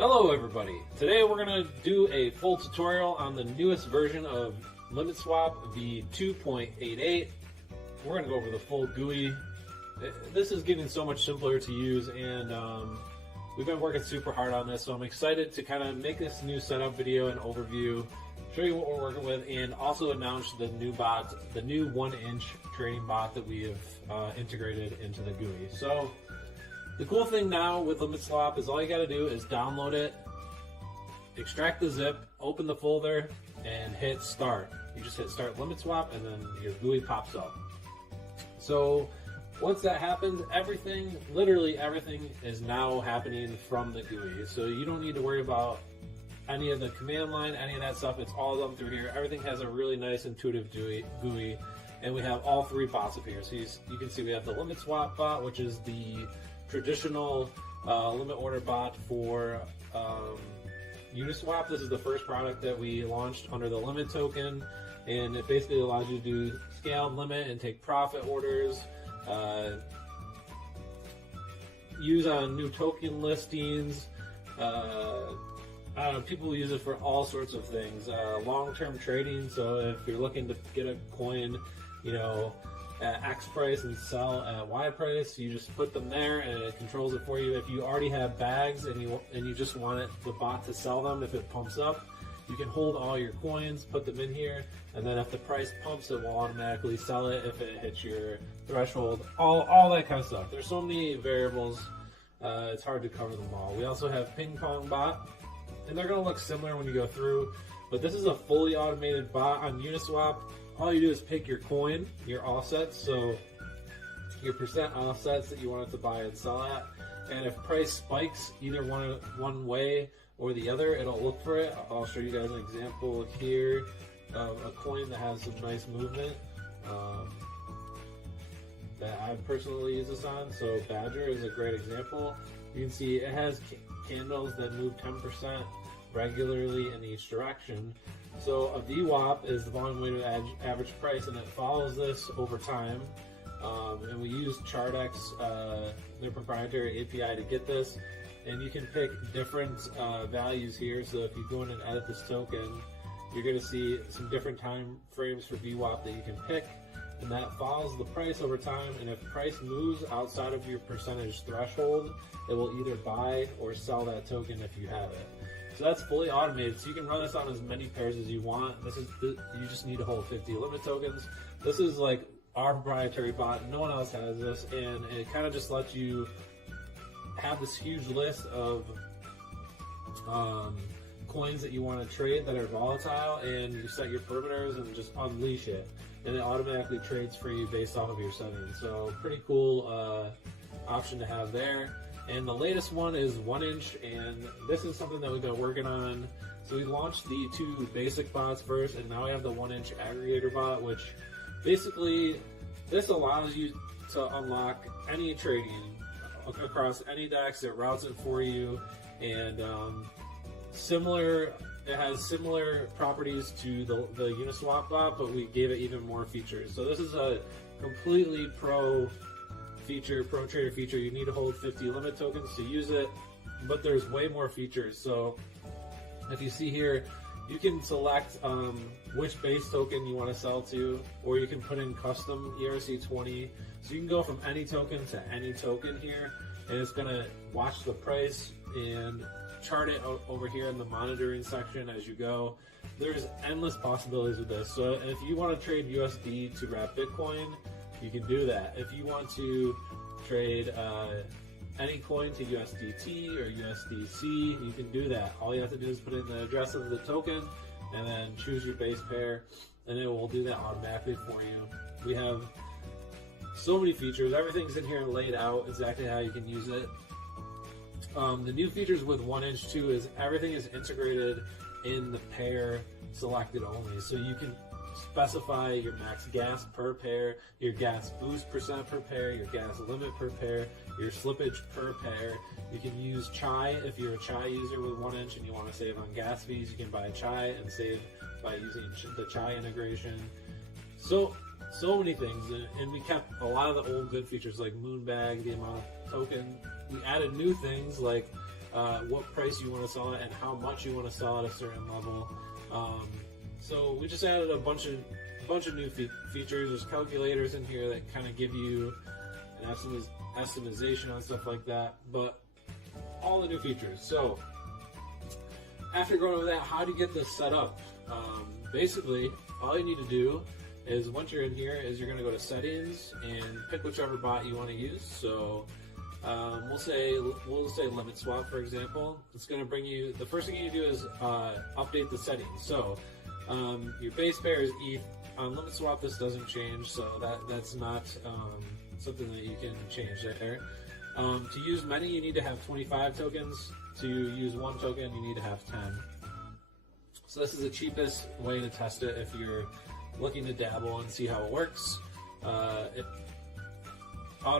Hello everybody! Today we're going to do a full tutorial on the newest version of LimitSwap v2.88. We're going to go over the full GUI. This is getting so much simpler to use, and we've been working super hard on this, so I'm excited to kind of make this new setup video and overview, show you what we're working with, and also announce the new bot, the new 1-inch trading bot that we have integrated into the GUI. So the cool thing now with LimitSwap is all you got to do is download it, extract the zip, open the folder, and hit start. You just hit start LimitSwap, and then your GUI pops up. So once that happens, everything, literally everything, is now happening from the GUI. So you don't need to worry about any of the command line, any of that stuff. It's all done through here. Everything has a really nice intuitive GUI, and we have all three bots up here. So you can see we have the LimitSwap bot, which is the traditional limit order bot for Uniswap. This is the first product that we launched under the limit token, and it basically allows you to do scaled limit and take profit orders, use on new token listings. I don't know, people use it for all sorts of things. Long-term trading, so if you're looking to get a coin, you know, at X price and sell at Y price, you just put them there and it controls it for you. If you already have bags and you just want the bot to sell them, if it pumps up, you can hold all your coins, put them in here, and then if the price pumps, it will automatically sell it if it hits your threshold. All that kind of stuff. There's so many variables, it's hard to cover them all. We also have ping pong bot, and they're going to look similar when you go through, but this is a fully automated bot on Uniswap. All you do is pick your coin, your offsets, so your percent offsets that you want it to buy and sell at, and if price spikes either one way or the other, it'll look for it. I'll show you guys an example here of a coin that has some nice movement that I personally use this on. So Badger is a great example. You can see it has candles that move 10% regularly in each direction. So a VWAP is the volume weighted average price, and it follows this over time. And we use ChartX, their proprietary API, to get this. And you can pick different values here. So if you go in and edit this token, you're going to see some different time frames for VWAP that you can pick, and that follows the price over time. And if price moves outside of your percentage threshold, it will either buy or sell that token if you have it. So that's fully automated, so you can run this on as many pairs as you want. You just need to hold 50 limit tokens. This is like our proprietary bot. No one else has this, and it kind of just lets you have this huge list of coins that you want to trade that are volatile, and you set your perimeters and just unleash it, and it automatically trades for you based off of your settings. So pretty cool option to have there. And the latest one is 1-inch, and this is something that we've been working on. So we launched the two basic bots first, and now we have the 1-inch aggregator bot, which basically this allows you to unlock any trading across any DEX. It routes it for you, and it has similar properties to the Uniswap bot, but we gave it even more features. So this is a completely pro trader feature. You need to hold 50 limit tokens to use it, but there's way more features. So if you see here, you can select which base token you want to sell to, or you can put in custom ERC20. So you can go from any token to any token here, and it's going to watch the price and chart it over here in the monitoring section as you go. There's endless possibilities with this. So if you want to trade USD to wrap Bitcoin, you can do that. If you want to trade any coin to USDT or USDC, you can do that. All you have to do is put in the address of the token and then choose your base pair, and it will do that automatically for you. We have so many features. Everything's in here laid out exactly how you can use it. The new features with 1-inch too is everything is integrated in the pair selected only. So you can specify your max gas per pair, your gas boost percent per pair, your gas limit per pair, your slippage per pair. You can use Chai if you're a Chai user with 1-inch and you want to save on gas fees. You can buy Chai and save by using the Chai integration. So many things, and we kept a lot of the old good features like Moonbag, the amount of token. We added new things like what price you want to sell it and how much you want to sell at a certain level. So we just added a bunch of new features. There's calculators in here that kind of give you an estimation on stuff like that, but all the new features. So after going over that, how do you get this set up? Basically, all you need to do is once you're in here is you're going to go to settings and pick whichever bot you want to use. So we'll say limit swap, for example. It's going to bring you, the first thing you do is update the settings. So your base pair is ETH. On limit swap, this doesn't change, so that's not something that you can change there. To use many, you need to have 25 tokens. To use one token, you need to have 10. So this is the cheapest way to test it if you're looking to dabble and see how it works. Auto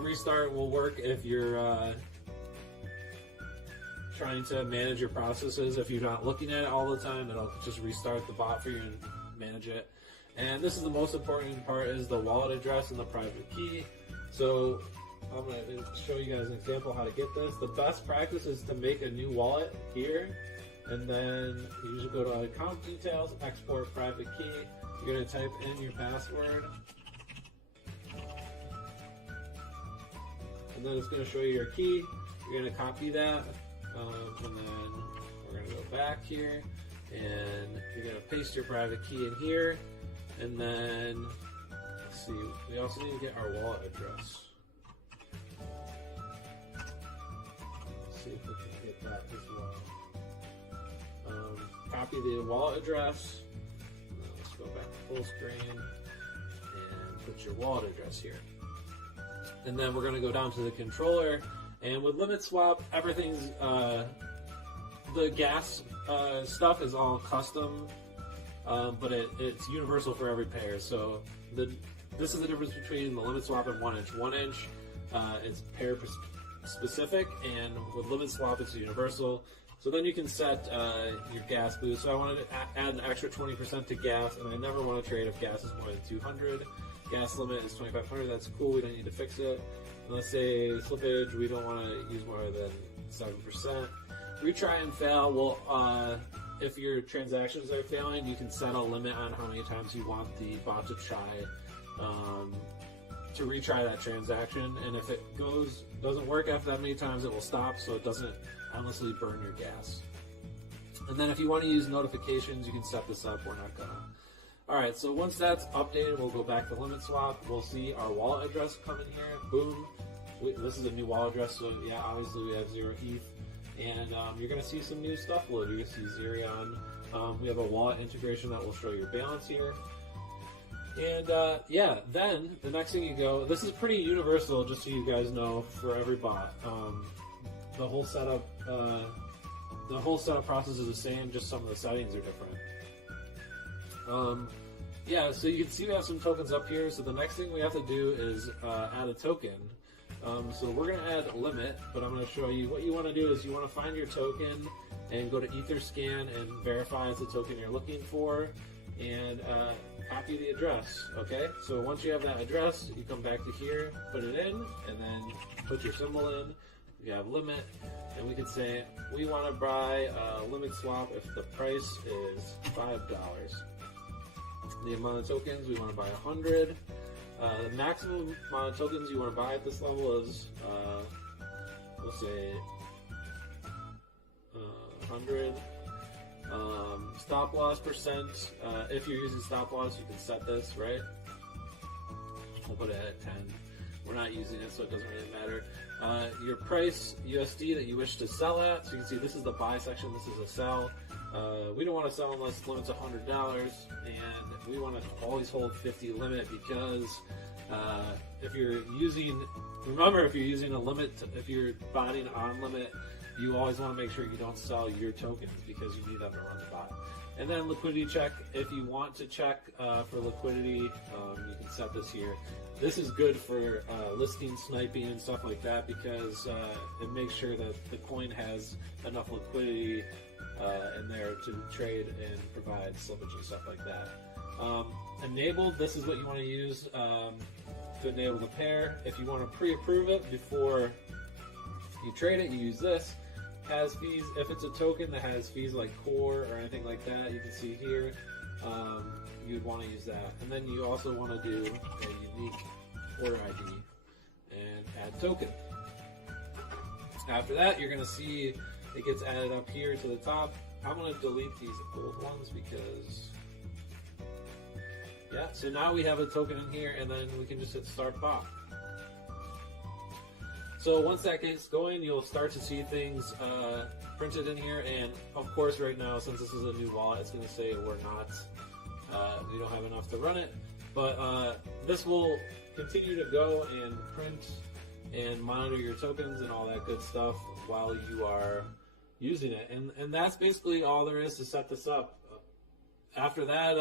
restart will work if you're trying to manage your processes. If you're not looking at it all the time, it'll just restart the bot for you and manage it. And this is the most important part, is the wallet address and the private key. So I'm going to show you guys an example how to get this. The best practice is to make a new wallet here, and then you usually go to account details, export private key. You're going to type in your password, and then it's going to show you your key. You're going to copy that, and then we're going to go back here, and you're going to paste your private key in here, and then let's see, we also need to get our wallet address. See if we can get that as well. Copy the wallet address. Let's go back to full screen and put your wallet address here. And then we're going to go down to the controller. And with limit swap, everything's the gas stuff is all custom, but it's universal for every pair. So this is the difference between the limit swap and 1 inch. 1 inch is pair specific, and with limit swap it's universal. So then you can set your gas boost. So I wanted to add an extra 20% to gas, and I never want to trade if gas is more than 200. Gas limit is 2,500. That's cool. We don't need to fix it. And let's say slippage, we don't want to use more than 7%. Retry and fail. Well, if your transactions are failing, you can set a limit on how many times you want the bot to try to retry that transaction, and if it doesn't work after that many times, it will stop, so it doesn't endlessly burn your gas. And then if you want to use notifications, you can set this up. We're not gonna. All right, so once that's updated, we'll go back to limit swap. We'll see our wallet address come in here. Boom. This is a new wallet address, so yeah, obviously we have 0 ETH, and you're gonna see some new stuff load. You're gonna see Zerion. We have a wallet integration that will show your balance here. And yeah, then the next thing you go, this is pretty universal, just so you guys know, for every bot. The whole setup process is the same, just some of the settings are different. Yeah, so you can see we have some tokens up here. So the next thing we have to do is add a token. So we're going to add a limit, but I'm going to show you what you want to do is you want to find your token and go to Etherscan and verify it's the token you're looking for, and copy the address. Okay, so once you have that address, you come back to here, put it in, and then put your symbol in. We have limit, and we can say we want to buy a limit swap if the price is $5. The amount of tokens we want to buy 100. The maximum amount of tokens you want to buy at this level is we'll say 100. Stop loss percent. If you're using stop loss, you can set this, right? We'll put it at 10. We're not using it, so it doesn't really matter. Your price USD that you wish to sell at. So you can see this is the buy section. This is a sell. We don't want to sell unless the limit's $100, and we want to always hold 50 limit because if you're using a limit, if you're botting on limit, you always want to make sure you don't sell your tokens because you need them to run the bot. And then liquidity check. If you want to check for liquidity, you can set this here. This is good for listing sniping and stuff like that because it makes sure that the coin has enough liquidity in there to trade and provide slippage and stuff like that. Enabled, this is what you want to use to enable the pair. If you want to pre-approve it before you trade it, you use this. has fees. If it's a token that has fees like core or anything like that, you can see here, you'd want to use that. And then you also want to do a unique order ID and add token. After that, you're going to see it gets added up here to the top. I'm going to delete these old ones because, yeah, so now we have a token in here, and then we can just hit start bot. So once that gets going, you'll start to see things printed in here, and of course right now, since this is a new wallet, it's going to say we don't have enough to run it, but this will continue to go and print and monitor your tokens and all that good stuff while you are using it. And that's basically all there is to set this up. After that,